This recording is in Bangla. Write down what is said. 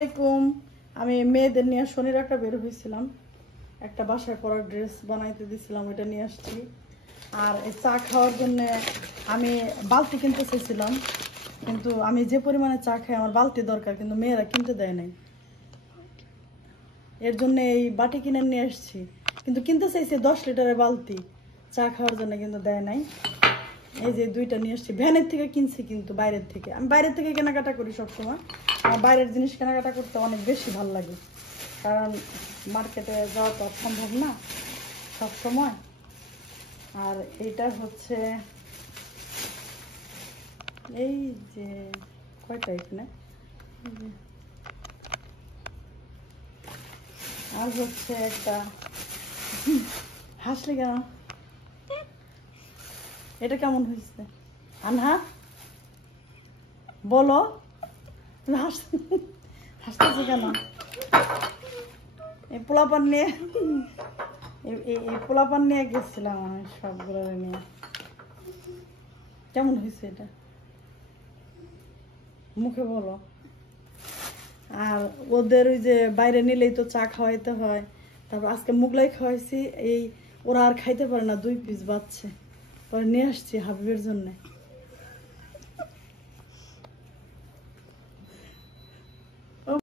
আসসালামাইকুম। আমি মেয়েদের নিয়ে শনির একটা বের হয়েছিলাম, একটা বাসায় পরার ড্রেস বানাইতে দিয়েছিলাম, ওইটা নিয়ে আসছি। আর এই চা খাওয়ার জন্য আমি বালতি কিনতে চাইছিলাম, কিন্তু আমি যে পরিমাণে চা খাই আমার বালতি দরকার, কিন্তু মেয়েরা কিনতে দেয় নাই। এর জন্য এই বাটি কিনে নিয়ে আসছি, কিন্তু কিনতে চাইছি 10 লিটারের বালতি চা খাওয়ার জন্য, কিন্তু দেয় নাই। এই যে দুইটা নিয়ে আসছি, ভ্যানের থেকে কিনছি, কিন্তু বাইরের থেকে। আমি বাইরের থেকে কেনাকাটা করি সবসময়, আমার বাইরের জিনিস কেনাকাটা করতে অনেক বেশি ভালো লাগে, কারণ মার্কেটে যাওয়া তো সম্ভব না সব সময়। আর এইটা হচ্ছে এই যে কয়টা এখানে, আর হচ্ছে একটা হাসলি কেন, এটা কেমন হয়েছে আনহা বলো, তুমি হাসতেছো কেন? এই পোলাপান নিয়ে এই পোলাপান নিয়ে গেছিলাম আমি, সবগুলো নিয়ে। কেমন হয়েছে এটা মুখে বলো। আর ওদের ওই যে বাইরে নিলেই তো চা খাওয়াইতে হয়, তারপর আজকে মুগলাই খাওয়াইছি, এই ওরা আর খাইতে পারে না, 2 পিস বাচ্চা, পরে নিয়ে আসছি হাবিবের জন্যে।